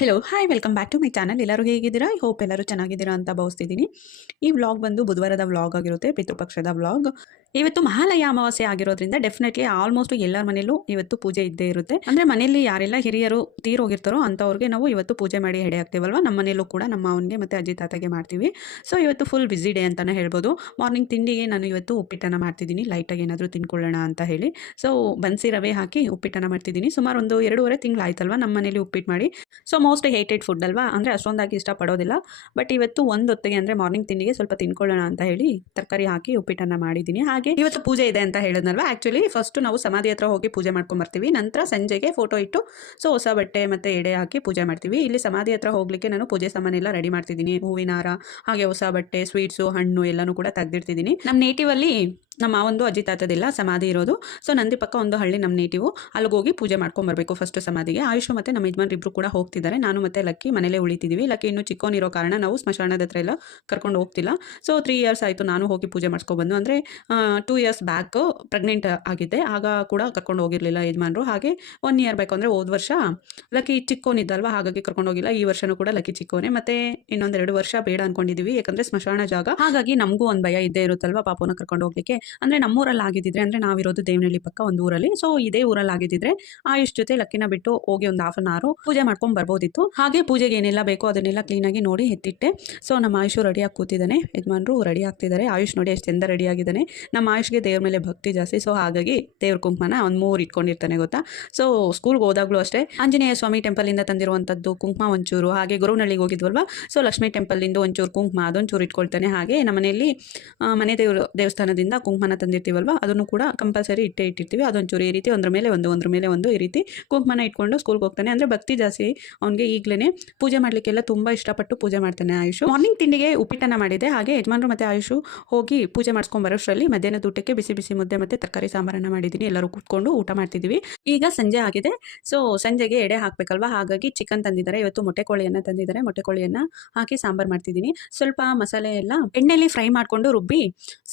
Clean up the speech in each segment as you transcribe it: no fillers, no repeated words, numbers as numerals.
Hello hi welcome back to my channel. ಎಲ್ಲರೂ ಹೇಗಿದ್ದೀರಾ? I hope ಎಲ್ಲರೂ ಚೆನ್ನಾಗಿದ್ದೀರಾ ಅಂತ ಭಾವಿಸ್ತಿದ್ದೀನಿ. ಈ ವ್ಲಾಗ್ ಬಂದು ಬುಧವಾರದ ವ್ಲಾಗ್ ಆಗಿರುತ್ತೆ, ಪಿತೃಪಕ್ಷದ ವ್ಲಾಗ್. ಇವತ್ತು ಮಹಾಲಯ ಅಮಾವಾಸ್ಯೆ ಆಗಿರೋದ್ರಿಂದ ಡೆಫಿನೆಟ್ಲಿ ಆಲ್ಮೋಸ್ಟ್ ಎಲ್ಲರ ಮನೆಯಲ್ಲೂ ಇವತ್ತು ಪೂಜೆ ಇದ್ದೇ ಇರುತ್ತೆ. ಅಂದರೆ ಮನೆಯಲ್ಲಿ ಯಾರೆಲ್ಲ ಹಿರಿಯರು ತೀರೋಗಿರ್ತಾರೋ ಅಂಥವ್ರಿಗೆ ನಾವು ಇವತ್ತು ಪೂಜೆ ಮಾಡಿ ಎಡೆ ಹಾಕ್ತೀವಲ್ವ, ನಮ್ಮ ಮನೆಯಲ್ಲೂ ಕೂಡ ನಮ್ಮ ಅವನಿಗೆ ಮತ್ತು ಅಜ್ಜಿ ತಾತಗೆ ಮಾಡ್ತೀವಿ. ಸೊ ಇವತ್ತು ಫುಲ್ ಬ್ಯುಸಿ ಡೇ ಅಂತಲೇ ಹೇಳ್ಬೋದು. ಮಾರ್ನಿಂಗ್ ತಿಂಡಿಗೆ ನಾನು ಇವತ್ತು ಉಪ್ಪಿಟ್ಟನ್ನು ಮಾಡ್ತಿದ್ದೀನಿ, ಲೈಟಾಗಿ ಏನಾದರೂ ತಿನ್ಕೊಳ್ಳೋಣ ಅಂತ ಹೇಳಿ. ಸೊ ಬನ್ಸಿ ರವೆ ಹಾಕಿ ಉಪ್ಪಿಟ್ಟನ್ನು ಮಾಡ್ತಿದ್ದೀನಿ. ಸುಮಾರು ಒಂದು 2.5 ತಿಂಗಳಾಯ್ತಲ್ವ ನಮ್ಮ ಮನೇಲಿ ಉಪ್ಪಿಟ್ಟು ಮಾಡಿ. ಸೊ ಮೋಸ್ಟ್ ಹೇಟೆಡ್ ಫುಡ್ ಅಲ್ವಾ, ಅಂದರೆ ಅಷ್ಟೊಂದಾಗಿ ಇಷ್ಟಪಡೋದಿಲ್ಲ. ಬಟ್ ಇವತ್ತು ಒಂದು ಹೊತ್ತಿಗೆ ಅಂದರೆ ಮಾರ್ನಿಂಗ್ ತಿಂಡಿಗೆ ಸ್ವಲ್ಪ ತಿನ್ಕೊಳ್ಳೋಣ ಅಂತ ಹೇಳಿ ತರಕಾರಿ ಹಾಕಿ ಉಪ್ಪಿಟ್ಟನ್ನು ಮಾಡಿದ್ದೀನಿ. ಹಾಗೆ ಇವತ್ತು ಪೂಜೆ ಇದೆ ಅಂತ ಹೇಳಿದ್ನಲ್ವಾ, ಆ್ಯಕ್ಚುಲಿ ಫಸ್ಟು ನಾವು ಸಮಾಧಿ ಹತ್ರ ಹೋಗಿ ಪೂಜೆ ಮಾಡ್ಕೊಂಬರ್ತೀವಿ. ನಂತರ ಸಂಜೆಗೆ ಫೋಟೋ ಇಟ್ಟು ಸೊ ಹೊಸ ಬಟ್ಟೆ ಮತ್ತು ಎಡೆ ಹಾಕಿ ಪೂಜೆ ಮಾಡ್ತೀವಿ. ಇಲ್ಲಿ ಸಮಾಧಿ ಹತ್ರ ಹೋಗಲಿಕ್ಕೆ ನಾನು ಪೂಜೆ ಸಾಮಾನೆಲ್ಲ ರೆಡಿ ಮಾಡ್ತಿದ್ದೀನಿ. ಹೂವಿನ ಹಾರ, ಹಾಗೆ ಹೊಸ ಬಟ್ಟೆ, ಸ್ವೀಟ್ಸು, ಹಣ್ಣು ಎಲ್ಲನೂ ಕೂಡ ತೆಗೆದಿಡ್ತಿದ್ದೀನಿ. ನಮ್ಮ ನೇಟಿವಲ್ಲಿ ನಮ್ಮ ಒಂದು ಅಜ್ಜಿ ತಾತದಿಲ್ಲ ಸಮಾಧಿ ಇರೋದು. ಸೊ ನಂದಿ ಪಕ್ಕ ಒಂದು ಹಳ್ಳಿ ನಮ್ಮ ನೇಟಿವು, ಅಲ್ಲಿಗೆ ಹೋಗಿ ಪೂಜೆ ಮಾಡ್ಕೊಂಬರ್ಬೇಕು ಫಸ್ಟ್ ಸಮಾಧಿಗೆ. ಆಯುಷ್ ಮತ್ತು ನಮ್ಮ ಯಜಮಾನ್ರಿಬ್ರು ಕೂಡ ಹೋಗ್ತಿದ್ದಾರೆ. ನಾನು ಮತ್ತು ಲಕ್ಕಿ ಮನೇಲೇ ಉಳಿತಿದ್ದೀವಿ. ಲಕ್ಕಿ ಇನ್ನೂ ಚಿಕ್ಕೋನಿರೋ ಕಾರಣ ನಾವು ಸ್ಮಶಾನದ ಹತ್ರ ಎಲ್ಲ ಕರ್ಕೊಂಡು ಹೋಗ್ತಿಲ್ಲ. ಸೊ 3 ಇಯರ್ಸ್ ಆಯಿತು ನಾನು ಹೋಗಿ ಪೂಜೆ ಮಾಡಿಸ್ಕೊಬಂದು. ಅಂದರೆ 2 ಇಯರ್ಸ್ ಬ್ಯಾಕ್ ಪ್ರೆಗ್ನೆಂಟ್ ಆಗಿದ್ದೆ, ಆಗ ಕೂಡ ಕರ್ಕೊಂಡು ಹೋಗಿರಲಿಲ್ಲ ಯಜಮಾನರು. ಹಾಗೆ 1 ಇಯರ್ ಬೇಕು ಅಂದರೆ ಹೋದ ವರ್ಷ ಲಕ್ಕಿ ಚಿಕ್ಕೋನಿದ್ದಲ್ವ, ಹಾಗಾಗಿ ಕರ್ಕೊಂಡು ಹೋಗಿಲ್ಲ. ಈ ವರ್ಷನೂ ಕೂಡ ಲಕ್ಕಿ ಚಿಕ್ಕೋನೆ. ಮತ್ತು ಇನ್ನೊಂದು 2 ವರ್ಷ ಬೇಡ ಅಂದ್ಕೊಂಡಿದ್ದೀವಿ, ಯಾಕಂದರೆ ಸ್ಮಶಾನ ಜಾಗ, ಹಾಗಾಗಿ ನಮಗೂ ಒಂದು ಭಯ ಇದ್ದೇ ಇರುತ್ತಲ್ವ ಪಾಪನ ಕರ್ಕೊಂಡು ಹೋಗ್ಲಿಕ್ಕೆ. ಅಂದರೆ ನಮ್ಮೂರಲ್ಲಿ ಆಗಿದ್ದಿದ್ರೆ, ಅಂದರೆ ನಾವಿರೋದು ದೇವನಹಳ್ಳಿ ಪಕ್ಕ ಒಂದು ಊರಲ್ಲಿ, ಸೊ ಇದೇ ಊರಲ್ಲಿ ಆಗಿದ್ದಿದ್ರೆ ಆಯುಷ್ ಜೊತೆ ಲಕ್ಕಿನ ಬಿಟ್ಟು ಹೋಗಿ ಒಂದು ಹಾಫ್ ಅನ್ ಅವರ್ ಪೂಜೆ ಮಾಡ್ಕೊಂಡು ಬರ್ಬೋದಿತ್ತು. ಹಾಗೆ ಪೂಜೆಗೆ ಏನೆಲ್ಲ ಬೇಕೋ ಅದನ್ನೆಲ್ಲ ಕ್ಲೀನಾಗಿ ನೋಡಿ ಎತ್ತಿಟ್ಟೆ. ಸೊ ನಮ್ಮ ಆಯುಷು ರೆಡಿಯಾಗಿ ಕೂತಿದ್ದಾನೆ, ಯಜಮಾನರು ರೆಡಿ ಆಗ್ತಿದ್ದಾರೆ. ಆಯುಷ್ ನೋಡಿ ಎಷ್ಟು ಚಂದ ರೆಡಿ ಆಗಿದ್ದಾನೆ. ನಮ್ಮ ಆಯುಷ್ಗೆ ದೇವ್ರ ಮೇಲೆ ಭಕ್ತಿ ಜಾಸ್ತಿ, ಸೊ ಹಾಗಾಗಿ ದೇವ್ರ ಕುಂಕುಮನ ಒಂದು 3 ಇಟ್ಕೊಂಡಿರ್ತಾನೆ ಗೊತ್ತಾ. ಸೊ ಸ್ಕೂಲ್ಗೆ ಹೋದಾಗಲೂ ಅಷ್ಟೇ ಆಂಜನೇಯ ಸ್ವಾಮಿ ಟೆಂಪಲಿಂದ ತಂದಿರುವಂಥದ್ದು ಕುಂಕುಮ ಒಂಚೂರು, ಹಾಗೆ ಗುರುನಳ್ಳಿಗೆ ಹೋಗಿದ್ವಲ್ವ, ಸೊ ಲಕ್ಷ್ಮೀ ಟೆಂಪಲಿಂದ ಒಂಚೂರು ಕುಂಕುಮ ಅದೊಂಚೂರು ಇಟ್ಕೊಳ್ತಾನೆ. ಹಾಗೆ ನಮ್ಮ ಮನೆಯಲ್ಲಿ ಮನೆ ದೇವಸ್ಥಾನದಿಂದ ಕುಂಕುಮನ ತಂದಿರ್ತೀವಲ್ವ, ಅದನ್ನು ಕೂಡ ಕಂಪಲ್ಸರಿ ಇಟ್ಟಿರ್ತೀವಿ. ಅದೊಂಚೂರು ಈ ರೀತಿ ಒಂದ್ರ ಮೇಲೆ ಒಂದು ಈ ರೀತಿ ಕುಂಕುಮನ ಇಟ್ಕೊಂಡು ಸ್ಕೂಲ್ಗೆ ಹೋಗ್ತಾನೆ. ಅಂದರೆ ಭಕ್ತಿ ಜಾಸ್ತಿ ಅವನಿಗೆ. ಈಗಲೇ ಪೂಜೆ ಮಾಡಲಿಕ್ಕೆಲ್ಲ ತುಂಬ ಇಷ್ಟಪಟ್ಟು ಪೂಜೆ ಮಾಡ್ತಾನೆ ಆಯುಷು. ಮಾರ್ನಿಂಗ್ ತಿಂಡಿಗೆ ಉಪ್ಪಿಟ್ಟನ್ನು ಮಾಡಿದೆ. ಹಾಗೆ ಯಜಮಾನರು ಮತ್ತು ಆಯುಷು ಹೋಗಿ ಪೂಜೆ ಮಾಡ್ಕೊಂಡು ಬರೋಷ್ಟರಲ್ಲಿ ಮಧ್ಯಾಹ್ನದ ಊಟಕ್ಕೆ ಬಿಸಿ ಬಿಸಿ ಮುದ್ದೆ ಮತ್ತು ತರಕಾರಿ ಸಾಂಬಾರನ್ನು ಮಾಡಿದ್ದೀನಿ. ಎಲ್ಲರೂ ಕೂತ್ಕೊಂಡು ಊಟ ಮಾಡ್ತಿದ್ದೀವಿ. ಈಗ ಸಂಜೆ ಆಗಿದೆ. ಸೊ ಸಂಜೆಗೆ ಎಡೆ ಹಾಕಬೇಕಲ್ವ, ಹಾಗಾಗಿ ಚಿಕನ್ ತಂದಿದ್ದಾರೆ. ಇವತ್ತು ಮೊಟ್ಟೆ ಕೋಳಿಯನ್ನು ತಂದಿದ್ದಾರೆ. ಮೊಟ್ಟೆ ಕೋಳಿಯನ್ನು ಹಾಕಿ ಸಾಂಬಾರು ಮಾಡ್ತಿದ್ದೀನಿ. ಸ್ವಲ್ಪ ಮಸಾಲೆ ಎಲ್ಲ ಎಣ್ಣೆಯಲ್ಲಿ ಫ್ರೈ ಮಾಡಿಕೊಂಡು ರುಬ್ಬಿ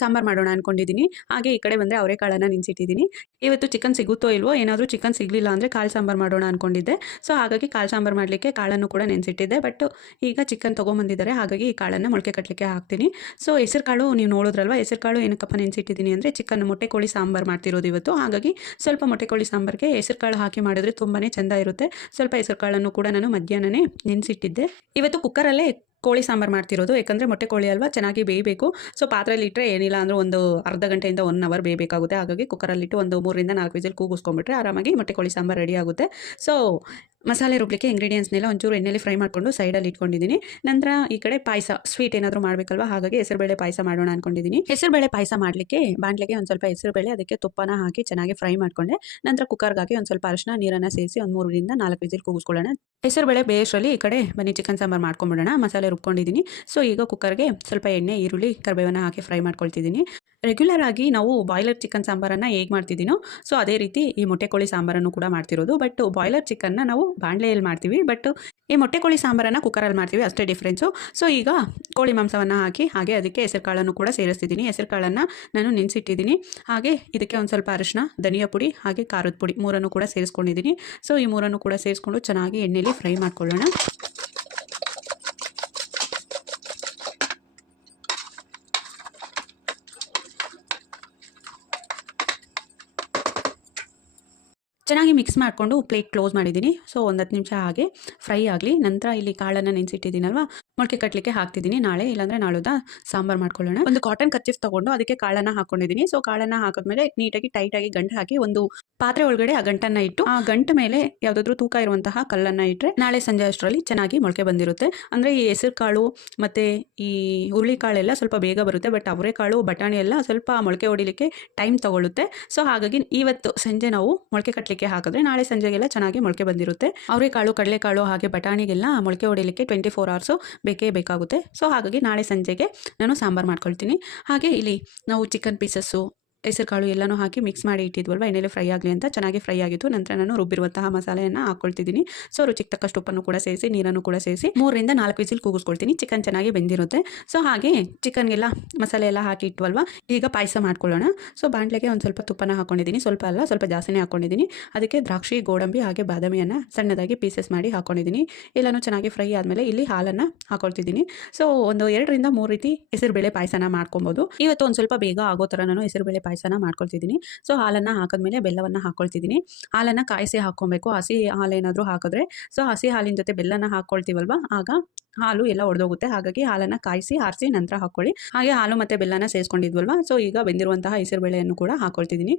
ಸಾಂಬಾರು ಮಾಡೋಣ ಅಂದ್ಕೊಂಡಿದ್ದೀನಿ. ಹಾಗೆ ಈ ಕಡೆ ಬಂದರೆ ಅವರೆಕಾಳನ್ನು ನೆನೆಸಿಟ್ಟಿದ್ದೀನಿ. ಇವತ್ತು ಚಿಕನ್ ಸಿಗುತ್ತೋ ಇಲ್ವೋ, ಏನಾದರೂ ಚಿಕನ್ ಸಿಗಲಿಲ್ಲ ಅಂದರೆ ಕಾಳು ಸಾಂಬಾರು ಮಾಡೋಣ ಅಂದ್ಕೊಂಡಿದ್ದೆ. ಸೊ ಹಾಗಾಗಿ ಕಾಳು ಸಾಂಬಾರು ಮಾಡಲಿಕ್ಕೆ ಕಾಳನ್ನು ಕೂಡ ನೆನೆಸಿಟ್ಟಿದ್ದೆ. ಬಟ್ ಈಗ ಚಿಕನ್ ತೊಗೊಂಬಂದಿದ್ದಾರೆ, ಹಾಗಾಗಿ ಈ ಕಾಳನ್ನು ಮೊಳಕೆ ಕಟ್ಟಲಿಕ್ಕೆ ಹಾಕ್ತೀನಿ. ಸೊ ಹೆಸರು ಕಾಳು ನೀವು ನೋಡಿದ್ರಲ್ವ, ಹೆಸರು ಕಾಳು ಏನಕ್ಕಪ್ಪ ನೆನೆಸಿಟ್ಟಿದ್ದೀನಿ ಅಂದರೆ ಚಿಕನ್ ಮೊಟ್ಟೆ ಕೋಳಿ ಸಾಂಬಾರು ಮಾಡ್ತಿರೋದು ಇವತ್ತು. ಹಾಗಾಗಿ ಸ್ವಲ್ಪ ಮೊಟ್ಟೆ ಕೋಳಿ ಸಾಂಬಾರಿಗೆ ಹೆಸರು ಕಾಳು ಹಾಕಿ ಮಾಡಿದ್ರೆ ತುಂಬಾ ಚೆಂದ ಇರುತ್ತೆ. ಸ್ವಲ್ಪ ಹೆಸರು ಕಾಳನ್ನು ಕೂಡ ನಾನು ಮಧ್ಯಾಹ್ನನೇ ನೆನೆಸಿಟ್ಟಿದ್ದೆ. ಇವತ್ತು ಕುಕ್ಕರಲ್ಲೇ ಕೋಳಿ ಸಾಂಬಾರು ಮಾಡ್ತಿರೋದು, ಯಾಕಂದರೆ ಮೊಟ್ಟೆ ಕೋಳಿ ಅಲ್ವಾ ಚೆನ್ನಾಗಿ ಬೇಯಬೇಕು. ಸೊ ಪಾತ್ರೆಯಲ್ಲಿ ಇಟ್ಟರೆ ಏನಿಲ್ಲ ಅಂದರೆ ಒಂದು ಅರ್ಧ ಗಂಟೆಯಿಂದ 1 ಅವರ್ ಬೇಯಬೇಕಾಗುತ್ತೆ. ಹಾಗಾಗಿ ಕುಕ್ಕರಲ್ಲಿಟ್ಟು ಒಂದು 3 ರಿಂದ 4 ವಿಸಿಲ್ ಕೂಗಿಸ್ಕೊಂಡ್ಬಿಟ್ರೆ ಆರಾಮಾಗಿ ಮೊಟ್ಟೆ ಕೋಳಿ ಸಾಂಬಾರು ರೆಡಿ ಆಗುತ್ತೆ. ಸೊ ಮಸಾಲೆ ರುಬ್ಲಿಕ್ಕೆ ಇಂಗ್ರೀಡಿಯೆಂಟ್ಸ್ನೆಲ್ಲ ಒಂಚೂರು ಎಣ್ಣೆಲಿ ಫ್ರೈ ಮಾಡಿಕೊಂಡು ಸೈಡಲ್ಲಿ ಇಟ್ಕೊಂಡಿದ್ದೀನಿ. ನಂತರ ಈ ಕಡೆ ಪಾಯಸ, ಸ್ವೀಟ್ ಏನಾದರೂ ಮಾಡಬೇಕಲ್ವ, ಹಾಗಾಗಿ ಹೆಸರುಬೇಳೆ ಪಾಯಸ ಮಾಡೋಣ ಅಂದ್ಕೊಂಡಿದ್ದೀನಿ. ಹೆಸರುಬೇಳೆ ಪಾಯಸ ಮಾಡಲಿಕ್ಕೆ ಬಾಣಲೆಗೆ ಒಂದು ಸ್ವಲ್ಪ ಹೆಸರುಬೇಳೆ, ಅದಕ್ಕೆ ತುಪ್ಪನ ಹಾಕಿ ಚೆನ್ನಾಗಿ ಫ್ರೈ ಮಾಡಿಕೊಂಡೆ. ನಂತರ ಕುಕ್ಕರ್ಗೆ ಹಾಕಿ ಒಂದು ಸ್ವಲ್ಪ ಅರಿಶಿನ ನೀರನ್ನು ಸೇರಿಸಿ ಒಂದು 3 ರಿಂದ 4 ವಿಸಿಲ್ ಕೂಗಿಸ್ಕೊಳ್ಳೋಣ. ಹೆಸರುಬೇಳೆ ಬೇಯಿಸಲ್ಲಿ ಈ ಕಡೆ ಬನ್ನಿ ಚಿಕನ್ ಸಾಂಬಾರು ಮಾಡ್ಕೊಂಬಿಡೋಣ. ಮಸಾಲೆ ರುಬ್ಕೊಂಡಿದ್ದೀನಿ. ಸೊ ಈಗ ಕುಕ್ಕರ್ಗೆ ಸ್ವಲ್ಪ ಎಣ್ಣೆ, ಈರುಳ್ಳಿ, ಕರಿಬೇವನ್ನ ಹಾಕಿ ಫ್ರೈ ಮಾಡ್ಕೊಳ್ತಿದ್ದೀನಿ. ರೆಗ್ಯುಲರ್ ಆಗಿ ನಾವು ಬಾಯ್ಲರ್ ಚಿಕನ್ ಸಾಂಬಾರನ್ನು ಹೇಗೆ ಮಾಡ್ತಿದ್ದೀನೋ ಸೊ ಅದೇ ರೀತಿ ಈ ಮೊಟ್ಟೆ ಕೋಳಿ ಸಾಂಬಾರನ್ನು ಕೂಡ ಮಾಡ್ತಿರೋದು. ಬಟ್ ಬಾಯ್ಲರ್ ಚಿಕನ್ನ ನಾವು ಬಾಣಲೆಯಲ್ಲಿ ಮಾಡ್ತೀವಿ, ಬಟ್ ಈ ಮೊಟ್ಟೆ ಕೋಳಿ ಸಾಂಬಾರನ್ನು ಕುಕ್ಕರಲ್ಲಿ ಮಾಡ್ತೀವಿ, ಅಷ್ಟೇ ಡಿಫ್ರೆನ್ಸು. ಸೊ ಈಗ ಕೋಳಿ ಮಾಂಸವನ್ನು ಹಾಕಿ ಹಾಗೆ ಅದಕ್ಕೆ ಹೆಸರು ಕಾಳನ್ನು ಕೂಡ ಸೇರಿಸ್ತಿದ್ದೀನಿ. ಹೆಸರು ಕಾಳನ್ನು ನಾನು ನೆನೆಸಿಟ್ಟಿದ್ದೀನಿ. ಹಾಗೆ ಇದಕ್ಕೆ ಒಂದು ಸ್ವಲ್ಪ ಅರಿಶಿನ, ಧನಿಯಾ ಪುಡಿ, ಹಾಗೆ ಖಾರದ ಪುಡಿ 3 ಕೂಡ ಸೇರಿಸ್ಕೊಂಡಿದ್ದೀನಿ. ಸೊ ಈ 3 ಕೂಡ ಸೇರಿಸ್ಕೊಂಡು ಚೆನ್ನಾಗಿ ಎಣ್ಣೆಯಲ್ಲಿ ಫ್ರೈ ಮಾಡ್ಕೊಳ್ಳೋಣ. ಚೆನ್ನಾಗಿ ಮಿಕ್ಸ್ ಮಾಡಿಕೊಂಡು ಪ್ಲೇಟ್ ಕ್ಲೋಸ್ ಮಾಡಿದ್ದೀನಿ. ಸೊ ಒಂದು 10 ನಿಮಿಷ ಹಾಗೆ ಫ್ರೈ ಆಗಲಿ. ನಂತರ ಇಲ್ಲಿ ಕಾಳನ್ನು ನೆನೆಸಿಟ್ಟಿದ್ದೀನಲ್ವ, ಮೊಳಕೆ ಕಟ್ಟಲಿಕ್ಕೆ ಹಾಕ್ತಿದ್ದೀನಿ. ನಾಳೆ ಇಲ್ಲಾಂದರೆ ನಾಳುದ ಸಾಂಬಾರು ಮಾಡ್ಕೊಳ್ಳೋಣ. ಒಂದು ಕಾಟನ್ ಕರ್ಚೀಫ್ ತೊಗೊಂಡು ಅದಕ್ಕೆ ಕಾಳನ್ನು ಹಾಕ್ಕೊಂಡಿದ್ದೀನಿ. ಸೊ ಕಾಳನ್ನು ಹಾಕಿದ್ಮೇಲೆ ನೀಟಾಗಿ ಟೈಟಾಗಿ ಗಂಟು ಹಾಕಿ ಒಂದು ಪಾತ್ರೆ ಒಳಗಡೆ ಆ ಗಂಟನ್ನು ಇಟ್ಟು ಆ ಗಂಟು ಮೇಲೆ ಯಾವುದಾದ್ರೂ ತೂಕ ಇರುವಂತಹ ಕಲ್ಲನ್ನು ಇಟ್ಟರೆ ನಾಳೆ ಸಂಜೆ ಅಷ್ಟರಲ್ಲಿ ಚೆನ್ನಾಗಿ ಮೊಳಕೆ ಬಂದಿರುತ್ತೆ. ಅಂದರೆ ಈ ಹೆಸರು ಕಾಳು ಮತ್ತು ಈ ಹುರುಳಿಕಾಳೆಲ್ಲ ಸ್ವಲ್ಪ ಬೇಗ ಬರುತ್ತೆ, ಬಟ್ ಅವರೆಕಾಳು, ಬಟಾಣಿ ಎಲ್ಲ ಸ್ವಲ್ಪ ಮೊಳಕೆ ಹೊಡಿಲಿಕ್ಕೆ ಟೈಮ್ ತೊಗೊಳುತ್ತೆ. ಸೊ ಹಾಗಾಗಿ ಇವತ್ತು ಸಂಜೆ ನಾವು ಮೊಳಕೆ ಕಟ್ಟಲಿಕ್ಕೆ ಹಾಕಿದ್ರೆ ನಾಳೆ ಸಂಜೆಗೆಲ್ಲ ಚೆನ್ನಾಗಿ ಮೊಳಕೆ ಬಂದಿರುತ್ತೆ. ಅವರೆಕಾಳು, ಕಡಲೆಕಾಳು ಹಾಗೆ ಬಟಾಣಿಗೆಲ್ಲ ಮೊಳಕೆ ಹೊಡಿಲಿಕ್ಕೆ 24 ಅವರ್ಸು ಬೇಕೇ ಬೇಕಾಗುತ್ತೆ. ಸೊ ಹಾಗಾಗಿ ನಾಳೆ ಸಂಜೆಗೆ ನಾನು ಸಾಂಬಾರು ಮಾಡ್ಕೊಳ್ತೀನಿ. ಹಾಗೆ ಇಲ್ಲಿ ನಾವು ಚಿಕನ್ ಪೀಸಸ್ಸು, ಹೆಸರು ಕಾಳು ಎಲ್ಲನೂ ಹಾಕಿ ಮಿಕ್ಸ್ ಮಾಡಿ ಇಟ್ಟಿದ್ವಲ್ವ, ಎಣ್ಣೆಲೆ ಫ್ರೈ ಆಗಲಿ ಅಂತ ಚೆನ್ನಾಗಿ ಫ್ರೈ ಆಗಿತ್ತು. ನಂತರ ನಾನು ರುಬ್ಬಿರುವಂತಹ ಮಸಾಲೆಯನ್ನು ಹಾಕ್ಕೊಳ್ತಿದ್ದೀನಿ. ಸೊ ರುಚಿಗೆ ತಕ್ಕಷ್ಟು ಉಪ್ಪನ್ನು ಕೂಡ ಸೇರಿಸಿ, ನೀರನ್ನು ಕೂಡ ಸೇರಿಸಿ 3ರಿಂದ 4 ವಿಸಿಲ್ ಕೂಗಿಸ್ಕೊಳ್ತೀನಿ. ಚಿಕನ್ ಚೆನ್ನಾಗಿ ಬೆಂದಿರುತ್ತೆ. ಸೊ ಹಾಗೆ ಚಿಕನ್ಗೆಲ್ಲ ಮಸಾಲೆ ಎಲ್ಲ ಹಾಕಿ ಇಟ್ವಲ್ವ, ಈಗ ಪಾಯಸ ಮಾಡ್ಕೊಳ್ಳೋಣ. ಸೊ ಬಾಣಲೆಗೆ ಒಂದು ಸ್ವಲ್ಪ ತುಪ್ಪನ ಹಾಕ್ಕೊಂಡಿದ್ದೀನಿ, ಸ್ವಲ್ಪ ಅಲ್ಲ ಸ್ವಲ್ಪ ಜಾಸ್ತಿನೇ ಹಾಕ್ಕೊಂಡಿದ್ದೀನಿ. ಅದಕ್ಕೆ ದ್ರಾಕ್ಷಿ, ಗೋಡಂಬಿ ಹಾಗೆ ಬಾದಾಮಿಯನ್ನು ಸಣ್ಣದಾಗಿ ಪೀಸಸ್ ಮಾಡಿ ಹಾಕ್ಕೊಂಡಿದ್ದೀನಿ. ಎಲ್ಲನೂ ಚೆನ್ನಾಗಿ ಫ್ರೈ ಆದಮೇಲೆ ಇಲ್ಲಿ ಹಾಲನ್ನು ಹಾಕ್ಕೊಳ್ತಿದ್ದೀನಿ. ಸೊ ಒಂದು 2ರಿಂದ 3 ರೀತಿ ಹೆಸರುಬೇಳೆ ಪಾಯಸನ ಮಾಡ್ಕೊಬೋದು. ಇವತ್ತು ಒಂದು ಸ್ವಲ್ಪ ಬೇಗ ಆಗೋ ಥರ ನಾನು ಹೆಸರುಬೇಳೆ ಪಾಯಸನ ಮಾಡ್ಕೊಳ್ತಿದ್ದೀನಿ. ಸೊ ಹಾಲನ್ನು ಹಾಕಿದ್ಮೇಲೆ ಬೆಲ್ಲವನ್ನು ಹಾಕ್ಕೊಳ್ತಿದ್ದೀನಿ. ಹಾಲನ್ನು ಕಾಯಿಸಿ ಹಾಕ್ಕೊಬೇಕು. ಹಸಿ ಹಾಲೇನಾದರೂ ಹಾಕಿದ್ರೆ, ಸೊ ಹಸಿ ಹಾಲಿನ ಜೊತೆ ಬೆಲ್ಲನ ಹಾಕ್ಕೊಳ್ತೀವಲ್ವ, ಆಗ ಹಾಲು ಎಲ್ಲ ಒಡೆದೋಗುತ್ತೆ. ಹಾಗಾಗಿ ಹಾಲನ್ನು ಕಾಯಿಸಿ ಆರಿಸಿ ನಂತರ ಹಾಕ್ಕೊಳ್ಳಿ. ಹಾಗೆ ಹಾಲು ಮತ್ತು ಬೆಲ್ಲನ ಸೇರಿಸ್ಕೊಂಡಿದ್ವಲ್ವ, ಸೊ ಈಗ ಬೆಂದಿರುವಂತಹ ಹೆಸರುಬೇಳೆಯನ್ನು ಕೂಡ ಹಾಕ್ಕೊಳ್ತಿದ್ದೀನಿ.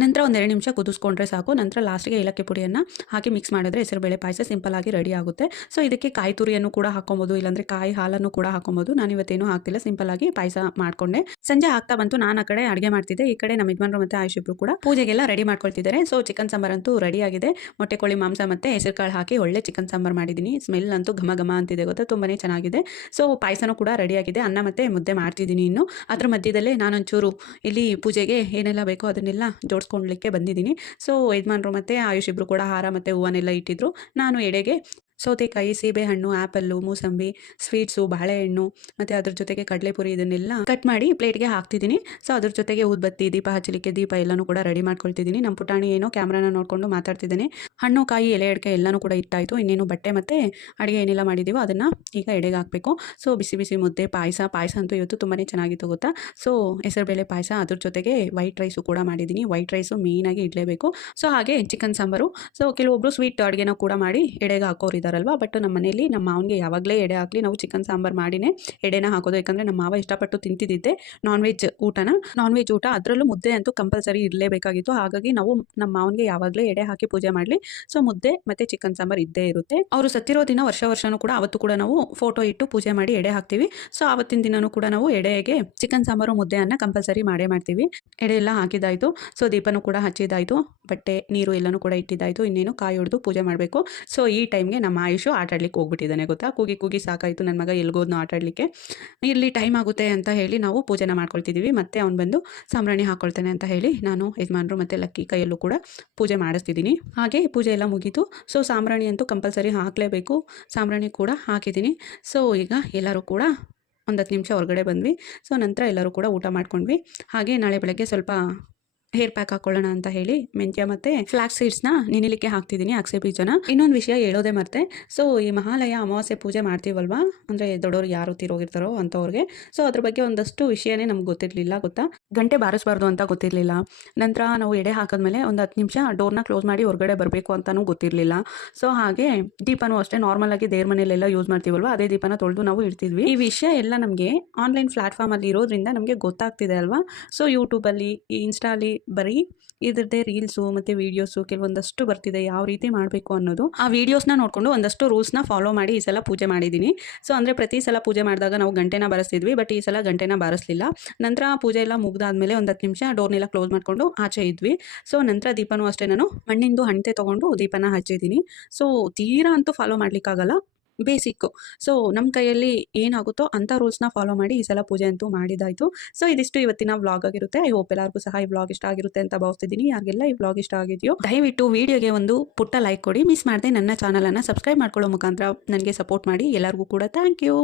ನಂತರ ಒಂದು 2 ನಿಮಿಷ ಕುದಿಸ್ಕೊಂಡ್ರೆ ಸಾಕು. ನಂತರ ಲಾಸ್ಟಿಗೆ ಏಲಕ್ಕಿ ಪುಡಿಯನ್ನು ಹಾಕಿ ಮಿಕ್ಸ್ ಮಾಡಿದ್ರೆ ಹೆಸರುಬೇಳೆ ಪಾಯಸ ಸಿಂಪಲ್ಲಾಗಿ ರೆಡಿ ಆಗುತ್ತೆ. ಸೊ ಇದಕ್ಕೆ ಕಾಯಿ ತುರಿಯನ್ನು ಕೂಡ ಹಾಕ್ಕೊಬೋದು, ಇಲ್ಲಾಂದರೆ ಕಾಯಿ ಹಾಲನ್ನು ಕೂಡ ಹಾಕ್ಕೊಬೋದು. ನಾನು ಇವತ್ತೇನು ಹಾಕ್ತಿಲ್ಲ, ಸಿಂಪಲ್ಲಾಗಿ ಪಾಯಸ ಮಾಡಿಕೊಂಡೆ. ಸಂಜೆ ಆಗ್ತಾ ಬಂತು, ನಾನು ಆ ಕಡೆ ಅಡುಗೆ ಮಾಡ್ತಿದ್ದೆ, ಈ ಕಡೆ ನಮ್ಮ ಯಜಮಾನರು ಮತ್ತು ಆಯುಷ್ ಇಬ್ಬರು ಕೂಡ ಪೂಜೆಗೆಲ್ಲ ರೆಡಿ ಮಾಡ್ಕೊಳ್ತಿದ್ದಾರೆ. ಸೊ ಚಿಕನ್ ಸಾಂಬಾರಂತೂ ರೆಡಿ ಆಗಿದೆ. ಮೊಟ್ಟೆ ಕೋಳಿ ಮಾಂಸ ಮತ್ತು ಹೆಸರು ಕಾಳು ಹಾಕಿ ಒಳ್ಳೆ ಚಿಕನ್ ಸಾಂಬಾರು ಮಾಡಿದ್ದೀನಿ. ಸ್ಮೆಲ್ ಅಂತೂ ಘಮ ಘಮ ಅಂತಿದೆ ಗೊತ್ತಾ, ತುಂಬಾ ಚೆನ್ನಾಗಿದೆ. ಸೊ ಪಾಯಸನೂ ಕೂಡ ರೆಡಿ ಆಗಿದೆ. ಅನ್ನ ಮತ್ತು ಮುದ್ದೆ ಮಾಡ್ತಿದ್ದೀನಿ. ಇನ್ನು ಅದರ ಮಧ್ಯದಲ್ಲೇ ನಾನೊಂಚೂರು ಇಲ್ಲಿ ಪೂಜೆಗೆ ಏನೆಲ್ಲ ಬೇಕೋ ಅದನ್ನೆಲ್ಲ ಜೋಡಿಸ್ಕೊಳ್ಲಿಕ್ಕೆ ಬಂದಿದ್ದೀನಿ. ಸೊ ಯಜಮಾನರು ಮತ್ತು ಆಯುಷ್ ಇಬ್ಬರು ಕೂಡ ಹಾರ ಮತ್ತು ಹೂವನ್ನೆಲ್ಲ ಇಟ್ಟಿದ್ರು. ನಾನು ಎಡೆಗೆ ಸೌತೆಕಾಯಿ, ಸೀಬೆಹಣ್ಣು, ಆ್ಯಪಲ್ಲು, ಮೂಸಂಬಿ, ಸ್ವೀಟ್ಸು, ಬಾಳೆಹಣ್ಣು ಮತ್ತು ಅದ್ರ ಜೊತೆಗೆ ಕಡಲೆಪುರಿ ಇದನ್ನೆಲ್ಲ ಕಟ್ ಮಾಡಿ ಪ್ಲೇಟ್ಗೆ ಹಾಕ್ತಿದ್ದೀನಿ. ಸೊ ಅದ್ರ ಜೊತೆಗೆ ಊದ್ಬತ್ತಿ, ದೀಪ ಹಚ್ಚಲಿಕ್ಕೆ ದೀಪ ಎಲ್ಲನೂ ಕೂಡ ರೆಡಿ ಮಾಡ್ಕೊಳ್ತಿದ್ದೀನಿ. ನಮ್ಮ ಪುಟಾಣಿ ಏನೋ ಕ್ಯಾಮ್ರಾನ ನೋಡಿಕೊಂಡು ಮಾತಾಡ್ತಿದ್ದಾನೆ. ಹಣ್ಣು, ಕಾಯಿ, ಎಲೆ ಅಡಿಕೆ ಎಲ್ಲನೂ ಕೂಡ ಇಟ್ಟಾಯಿತು. ಇನ್ನೇನು ಬಟ್ಟೆ ಮತ್ತು ಅಡುಗೆ ಏನೆಲ್ಲ ಮಾಡಿದ್ದೀವೋ ಅದನ್ನು ಈಗ ಎಡೆಗೆ ಹಾಕಬೇಕು. ಸೊ ಬಿಸಿ ಬಿಸಿ ಮುದ್ದೆ, ಪಾಯಸ ಅಂತೂ ಇವತ್ತು ತುಂಬಾ ಚೆನ್ನಾಗಿತ್ತು ಗೊತ್ತಾ. ಸೊ ಹೆಸರುಬೇಳೆ ಪಾಯಸ, ಅದ್ರ ಜೊತೆಗೆ ವೈಟ್ ರೈಸು ಕೂಡ ಮಾಡಿದ್ದೀನಿ. ವೈಟ್ ರೈಸು ಮೇಯ್ನಾಗಿ ಇಡಲೇಬೇಕು. ಸೊ ಹಾಗೆ ಚಿಕನ್ ಸಾಂಬಾರು. ಸೊ ಕೆಲವೊಬ್ಬರು ಸ್ವೀಟ್ ಅಡುಗೆನೂ ಕೂಡ ಮಾಡಿ ಎಡೆಗೆ ಹಾಕೋರಿದ್ದಾರೆ ಅಲ್ವಾ. ಬಟ್ ನಮ್ಮ ಮನೇಲಿ ನಮ್ಮ ಮಾವನಿಗೆ ಯಾವಾಗಲೇ ಎಡೆ ಹಾಕಲಿ ನಾವು ಚಿಕನ್ ಸಾಂಬಾರು ಮಾಡಿನೇ ಎಡೆನ ಹಾಕೋದು. ಯಾಕಂದರೆ ನಮ್ಮ ಮಾವ ಇಷ್ಟಪಟ್ಟು ತಿಂತಿದ್ದೆ ನಾನ್ ವೆಜ್ ಊಟ, ಅದರಲ್ಲೂ ಮುದ್ದೆ ಅಂತೂ ಕಂಪಲ್ಸರಿ ಇರಲೇಬೇಕಾಗಿತ್ತು. ಹಾಗಾಗಿ ನಾವು ನಮ್ಮ ಮಾವನಿಗೆ ಯಾವಾಗಲೇ ಎಡೆ ಹಾಕಿ ಪೂಜೆ ಮಾಡಲಿ, ಸೊ ಮುದ್ದೆ ಮತ್ತು ಚಿಕನ್ ಸಾಂಬಾರು ಇದ್ದೇ ಇರುತ್ತೆ. ಅವರು ಸತ್ತಿರೋ ದಿನ ವರ್ಷನೂ ಕೂಡ ಅವತ್ತು ಕೂಡ ನಾವು ಫೋಟೋ ಇಟ್ಟು ಪೂಜೆ ಮಾಡಿ ಎಡೆ ಹಾಕ್ತೀವಿ. ಸೊ ಆವತ್ತಿನ ದಿನವೂ ಕೂಡ ನಾವು ಎಡೆಗೆ ಚಿಕನ್ ಸಾಂಬಾರು ಮುದ್ದೆಯನ್ನು ಕಂಪಲ್ಸರಿ ಮಾಡೇ ಮಾಡ್ತೀವಿ. ಎಡೆ ಎಲ್ಲ ಹಾಕಿದ್ದಾಯಿತು. ಸೊ ದೀಪನೂ ಕೂಡ ಹಚ್ಚಿದ್ದಾಯಿತು, ಬಟ್ಟೆ ನೀರು ಎಲ್ಲನೂ ಕೂಡ ಇಟ್ಟಿದ್ದಾಯಿತು. ಇನ್ನೇನು ಕಾಯಿ ಹೊಡೆದು ಪೂಜೆ ಮಾಡಬೇಕು. ಸೊ ಈ ಟೈಮ್ಗೆ ನಮ್ಮ ಆಯುಷು ಆಟಾಡ್ಲಿಕ್ಕೆ ಹೋಗ್ಬಿಟ್ಟಿದ್ದಾನೆ ಗೊತ್ತಾ. ಕೂಗಿ ಸಾಕಾಯಿತು ನನ್ನ ಮಗ, ಎಲ್ಗೋದ್ನು ಆಟಾಡಲಿಕ್ಕೆ. ಇಲ್ಲಿ ಟೈಮ್ ಆಗುತ್ತೆ ಅಂತ ಹೇಳಿ ನಾವು ಪೂಜೆನ ಮಾಡ್ಕೊಳ್ತಿದ್ದೀವಿ. ಮತ್ತೆ ಅವ್ನು ಬಂದು ಸಾಂಬ್ರಾಣಿ ಹಾಕ್ಕೊಳ್ತಾನೆ ಅಂತ ಹೇಳಿ ನಾನು ಯಜಮಾನರು ಮತ್ತು ಲಕ್ಕಿ ಕೈಯಲ್ಲೂ ಕೂಡ ಪೂಜೆ ಮಾಡಿಸ್ತಿದ್ದೀನಿ. ಹಾಗೆ ಪೂಜೆ ಎಲ್ಲ ಮುಗೀತು. ಸೊ ಸಾಂಬ್ರಾಣಿ ಅಂತೂ ಕಂಪಲ್ಸರಿ ಹಾಕಲೇಬೇಕು. ಸಾಂಬ್ರಾಣಿ ಕೂಡ ಹಾಕಿದ್ದೀನಿ. ಸೊ ಈಗ ಎಲ್ಲರೂ ಕೂಡ ಒಂದು 10 ನಿಮಿಷ ಹೊರಗಡೆ ಬಂದ್ವಿ. ಸೊ ನಂತರ ಎಲ್ಲರೂ ಕೂಡ ಊಟ ಮಾಡ್ಕೊಂಡ್ವಿ. ಹಾಗೆ ನಾಳೆ ಬೆಳಗ್ಗೆ ಸ್ವಲ್ಪ ಹೇರ್ ಪ್ಯಾಕ್ ಹಾಕೊಳ್ಳೋಣ ಅಂತ ಹೇಳಿ ಮೆಂತ್ಯ ಮತ್ತು ಫ್ಲಾಕ್ಸ್ ಸೀಡ್ಸ್ನ ನೆನೆಲಿಕ್ಕೆ ಹಾಕ್ತಿದ್ದೀನಿ, ಅಗಸೆ ಬೀಜನ. ಇನ್ನೊಂದು ವಿಷಯ ಹೇಳೋದೇ ಮರ್ತೆ. ಸೊ ಈ ಮಹಾಲಯ ಅಮಾವಾಸ್ಯೆ ಪೂಜೆ ಮಾಡ್ತೀವಲ್ವಾ, ಅಂದರೆ ದೊಡ್ಡವ್ರು ಯಾರು ತೀರೋಗಿರ್ತಾರೋ ಅಂಥವ್ರಿಗೆ. ಸೊ ಅದ್ರ ಬಗ್ಗೆ ಒಂದಷ್ಟು ವಿಷಯನೇ ನಮ್ಗೆ ಗೊತ್ತಿರಲಿಲ್ಲ ಗೊತ್ತಾ. ಗಂಟೆ ಬಾರಿಸಬಾರ್ದು ಅಂತ ಗೊತ್ತಿರಲಿಲ್ಲ. ನಂತರ ನಾವು ಎಡೆ ಹಾಕಿದ್ಮೇಲೆ ಒಂದು 10 ನಿಮಿಷ ಡೋರ್ನ ಕ್ಲೋಸ್ ಮಾಡಿ ಹೊರಗಡೆ ಬರಬೇಕು ಅಂತಲೂ ಗೊತ್ತಿರಲಿಲ್ಲ. ಸೊ ಹಾಗೆ ದೀಪನೂ ಅಷ್ಟೇ ನಾರ್ಮಲಾಗಿ ದೇವ್ರ ಮನೆಯಲ್ಲೆಲ್ಲ ಯೂಸ್ ಮಾಡ್ತೀವಲ್ವ, ಅದೇ ದೀಪನ ತೊಳೆದು ನಾವು ಇಡ್ತಿದ್ವಿ. ಈ ವಿಷಯ ಎಲ್ಲ ನಮಗೆ ಆನ್ಲೈನ್ ಪ್ಲಾಟ್ಫಾರ್ಮಲ್ಲಿ ಇರೋದ್ರಿಂದ ನಮಗೆ ಗೊತ್ತಾಗ್ತಿದೆ ಅಲ್ವಾ. ಸೊ ಯೂಟ್ಯೂಬಲ್ಲಿ, ಇನ್ಸ್ಟಾಲಿ ಬರೀ ಇದ್ರದ್ದೇ ರೀಲ್ಸು ಮತ್ತು ವೀಡಿಯೋಸು ಕೆಲವೊಂದಷ್ಟು ಬರ್ತಿದೆ, ಯಾವ ರೀತಿ ಮಾಡಬೇಕು ಅನ್ನೋದು. ಆ ವೀಡಿಯೋಸ್ನ ನೋಡಿಕೊಂಡು ಒಂದಷ್ಟು ರೂಲ್ಸ್ನ ಫಾಲೋ ಮಾಡಿ ಈ ಸಲ ಪೂಜೆ ಮಾಡಿದ್ದೀನಿ. ಸೊ ಅಂದರೆ ಪ್ರತಿ ಸಲ ಪೂಜೆ ಮಾಡಿದಾಗ ನಾವು ಗಂಟೆನ ಬಾರಿಸ್ತಿದ್ವಿ, ಬಟ್ ಈ ಸಲ ಗಂಟೆನ ಬಾರಿಸಲಿಲ್ಲ. ನಂತರ ಪೂಜೆ ಎಲ್ಲ ಮುಗ್ದಾದ್ಮೇಲೆ ಒಂದು 10 ನಿಮಿಷ ಡೋರ್ನೆಲ್ಲ ಕ್ಲೋಸ್ ಮಾಡಿಕೊಂಡು ಆಚೆ ಇದ್ವಿ. ಸೊ ನಂತರ ದೀಪನೂ ಅಷ್ಟೇ ನಾನು ಮಣ್ಣಿಂದು ಹಣತೆ ತೊಗೊಂಡು ದೀಪನ ಹಚ್ಚಿದ್ದೀನಿ. ಸೊ ತೀರಾ ಅಂತೂ ಫಾಲೋ ಮಾಡಲಿಕ್ಕಾಗಲ್ಲ, ಬೇಸಿಕ್ಕು. ಸೊ ನಮ್ಮ ಕೈಯಲ್ಲಿ ಏನಾಗುತ್ತೋ ಅಂಥ ರೂಲ್ಸ್ನ ಫಾಲೋ ಮಾಡಿ ಈ ಸಲ ಪೂಜೆ ಅಂತೂ ಮಾಡಿದ್ದಾಯಿತು. ಸೊ ಇದಿಷ್ಟು ಇವತ್ತಿನ ವ್ಲಾಗ್ ಆಗಿರುತ್ತೆ. ಐ ಹೋಪ್ ಎಲ್ಲರಿಗೂ ಸಹ ಈ ವ್ಲಾಗ್ ಇಷ್ಟ ಆಗಿರುತ್ತೆ ಅಂತ ಭಾವಿಸ್ತಿದ್ದೀನಿ. ಯಾರಿಗೆಲ್ಲ ಈ ವ್ಲಾಗ್ ಇಷ್ಟ ಆಗಿದೆಯೋ ದಯವಿಟ್ಟು ವಿಡಿಯೋಗೆ ಒಂದು ಪುಟ್ಟ ಲೈಕ್ ಕೊಡಿ. ಮಿಸ್ ಮಾಡದೆ ನನ್ನ ಚಾನಲನ್ನು ಸಬ್ಸ್ಕ್ರೈಬ್ ಮಾಡ್ಕೊಳ್ಳೋ ಮುಖಾಂತರ ನನಗೆ ಸಪೋರ್ಟ್ ಮಾಡಿ. ಎಲ್ಲರಿಗೂ ಕೂಡ ಥ್ಯಾಂಕ್ ಯು.